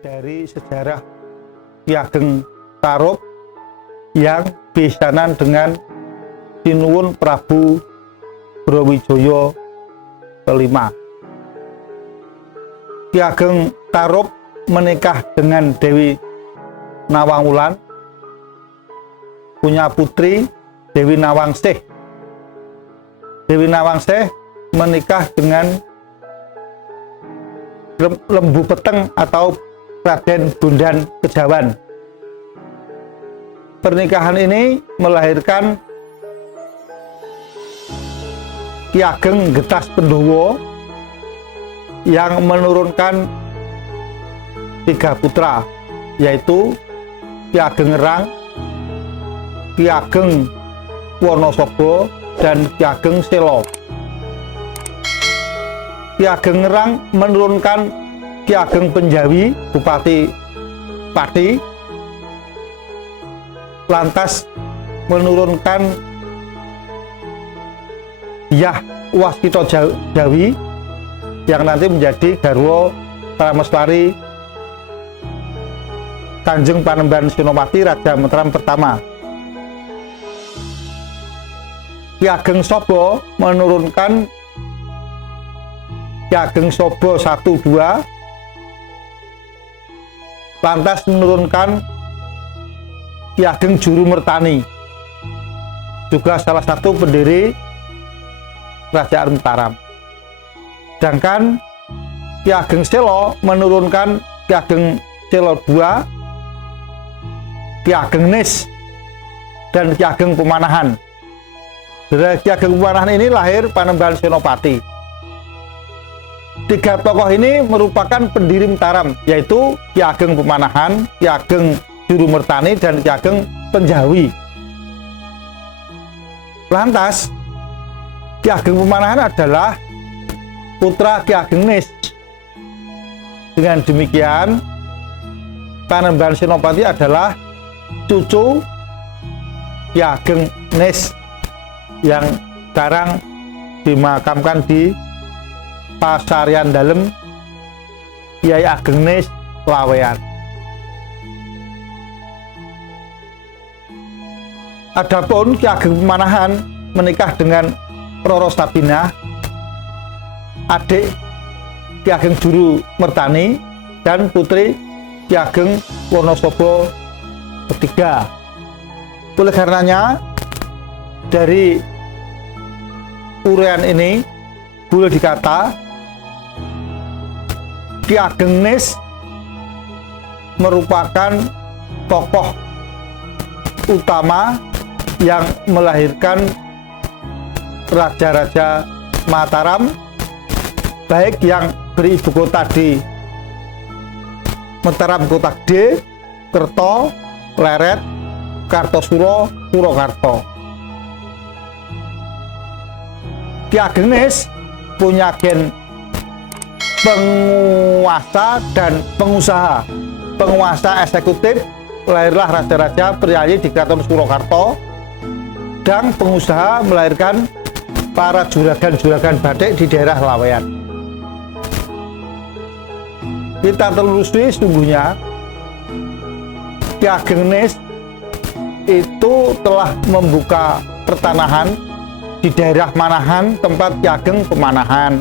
dari sejarah Ki Ageng Tarup yang besanan dengan Sinuwun Prabu Brawijaya kelima. Ki Ageng Tarup menikah dengan Dewi Nawangwulan, punya putri Dewi Nawangsih. Dewi Nawangsih menikah dengan Lembu Peteng atau Raden Bondan Kejawan. Pernikahan ini melahirkan Ki Ageng Getas Pendowo yang menurunkan 3 putra, yaitu Ki Ageng Ngerang, Ki Ageng Wonosobo, dan Ki Ageng Selo. Ki Ageng Ngerang menurunkan Ki Ageng Penjawi, Bupati Pati, lantas menurunkan Dyah Waskita Jawi yang nanti menjadi garwa Prameswari Kanjeng Panembahan Senopati Raja Mataram pertama. Ki Ageng Sobo menurunkan Ki Ageng Sobo 1, 2, lantas menurunkan Ki Ageng Juru Mertani, juga salah satu pendiri Kerajaan Mataram. Sedangkan Ki Ageng Selo menurunkan Ki Ageng Selo 2, Ki Ageng Nis, dan Ki Ageng Pemanahan. Dari Ki Ageng Pemanahan ini lahir Panembahan Senopati. 3 tokoh ini merupakan pendiri Mataram, yaitu Ki Ageng Pemanahan, Ki Ageng Juru Mertani, dan Ki Ageng Penjawi. Lantas Ki Ageng Pemanahan adalah putra Ki Ageng Nis. Dengan demikian Panembahan Senopati adalah cucu Ki Ageng Nis yang sekarang dimakamkan di Pasarian Dalem Kyai Ageng Nis Laweyan. Adapun Ki Ageng Pemanahan menikah dengan Roro Sabinah, adik Ki Ageng Juru Mertani dan putri Ki Ageng Wonosobo III. Oleh karenanya dari uraian ini boleh dikata Ki Ageng Nis merupakan tokoh utama yang melahirkan raja-raja Mataram, baik yang beribu kota di Mataram Kota Gede, Kerto, Leret, Kartosuro, Purwokerto. Ki Ageng Nis punya gen penguasa dan pengusaha. Penguasa eksekutif, lahirlah raja-raja priayi di Keraton Purwokerto, dan pengusaha melahirkan para juragan-juragan batik di daerah Laweyan. Kita telusuri sesungguhnya Ki Ageng Nis itu telah membuka pertanahan di daerah Manahan, tempat Ki Ageng Pemanahan.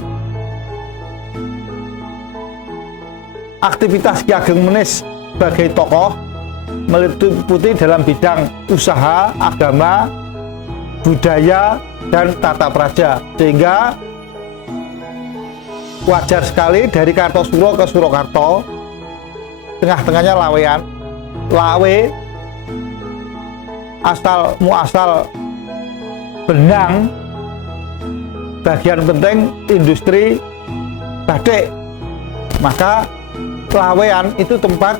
Aktivitas Ki Ageng Nis sebagai tokoh meliputi dalam bidang usaha, agama, budaya, dan tata praja, sehingga wajar sekali dari Kartosuro ke Surakarta, tengah-tengahnya Laweyan. Lawe asal muasal benang, bagian penting industri batik. Maka Laweyan itu tempat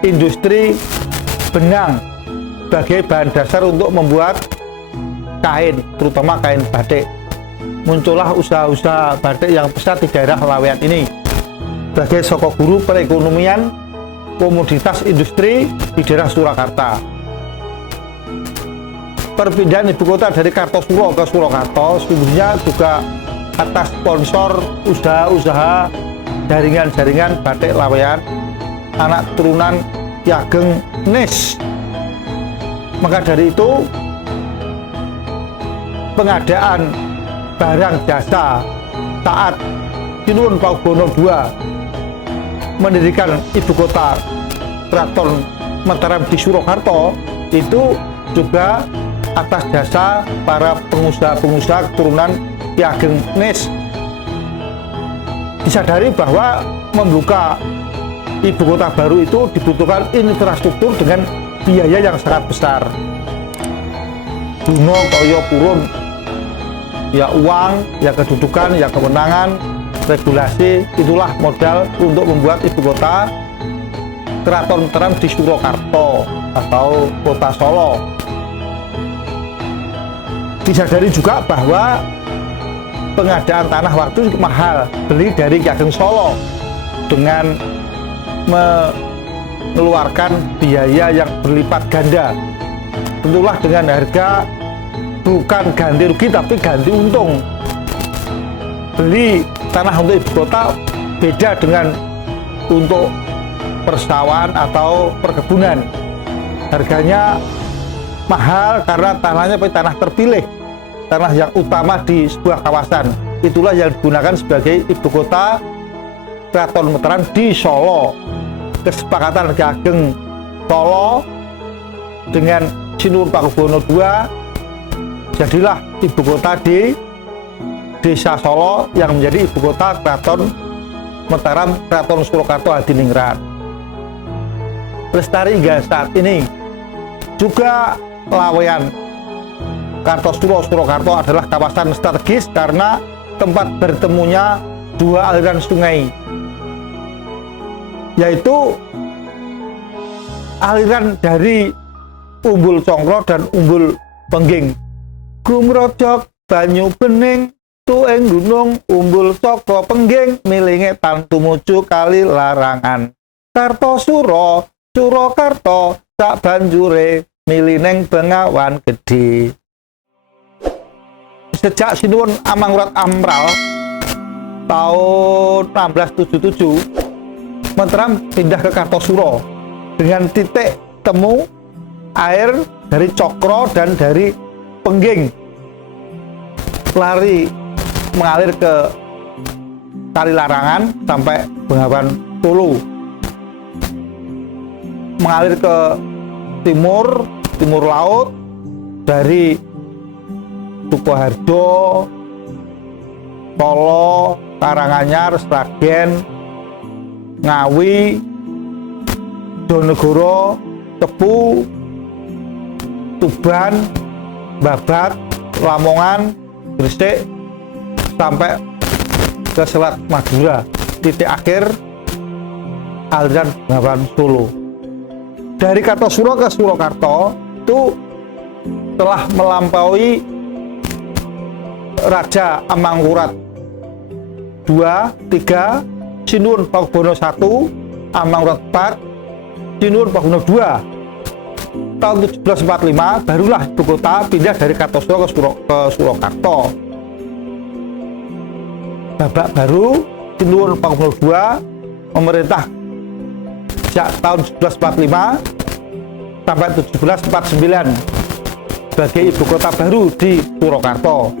industri benang sebagai bahan dasar untuk membuat kain, terutama kain batik. Muncullah usaha-usaha batik yang besar di daerah Laweyan ini sebagai soko guru perekonomian komoditas industri di daerah Surakarta. Perpindahan ibu kota dari Kartosuro ke Surakarta sebenarnya juga atas sponsor usaha-usaha jaringan-jaringan batik Laweyan anak turunan Ki Ageng Nis. Maka dari itu pengadaan barang jasa saat Sinuwun Pakubono II mendirikan ibu kota Keraton Mataram di Surakarta itu juga atas jasa para pengusaha-pengusaha keturunan Ki Ageng Nis. Disadari bahwa membuka ibu kota baru itu dibutuhkan infrastruktur dengan biaya yang sangat besar. Duno kaya purun, ya uang, ya kedudukan, ya kewenangan, regulasi, itulah modal untuk membuat ibu kota Keraton Mataram di Surakarta atau kota Solo. Disadari juga bahwa pengadaan tanah waktu cukup mahal, beli dari Ki Ageng Solo dengan mengeluarkan biaya yang berlipat ganda. Tentulah dengan harga bukan ganti rugi tapi ganti untung. Beli tanah untuk ibu kota beda dengan untuk persawahan atau perkebunan. Harganya mahal karena tanahnya tanah terpilih, tanah yang utama di sebuah kawasan. Itulah yang digunakan sebagai ibu kota Keraton Mataram di Solo. Kesepakatan Ki Ageng Solo dengan Sinuwun Pakubono II, jadilah ibu kota di Desa Solo yang menjadi ibu kota Keraton Mataram Keraton Surakarta Hadiningrat. Lestari hingga saat ini. Juga Laweyan Kartosuro Surakarta adalah kawasan strategis karena tempat bertemunya dua aliran sungai, yaitu aliran dari Umbul Congro dan Umbul Pengging. Gumrojok banyu bening tueng gunung Umbul Cokro Pengging milinge tan tumuju kali larangan. Kartosuro Surakarta sak banjure milineng Bengawan Gedhe. Sejak Sinuwun Amangkurat Amral tahun 1677, Mataram pindah ke Kartosuro dengan titik temu air dari Cokro dan dari Pengging lari mengalir ke Kali Larangan sampai Bengawan Solo, mengalir ke timur laut dari Sukoharjo, Solo, Karanganyar, Sragen, Ngawi, Jonegoro, Cepu, Tuban, Babat, Lamongan, Gresik sampai ke Selat Madura. Titik akhir aliran Bengawan Solo. Dari Kartosuro ke Surakarta itu telah melampaui Raja Amangkurat II, III, Sinuwun Pakubono I, Amangkurat IV, Sinuwun Pakubono II. Tahun 1745 barulah ibu kota pindah dari Kartosuro ke Surakarta. Babak baru Sinuwun Pakubono II memerintah sejak tahun 1745 sampai 1749 sebagai ibu kota baru di Surakarta.